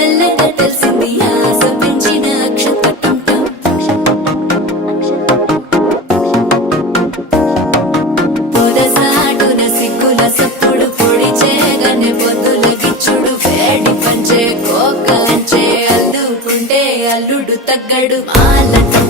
మెల్లగా తెలిసింది ఆశ పెంచిన అక్షతటం పొదసాటున సిగ్గుల సప్పుడు పొడి చేయగానే పొద్దుల గిచ్చుడు వేడి పంచే కోకలంచే అల్లుకుంటే అల్లుడు తగ్గడు మాలటం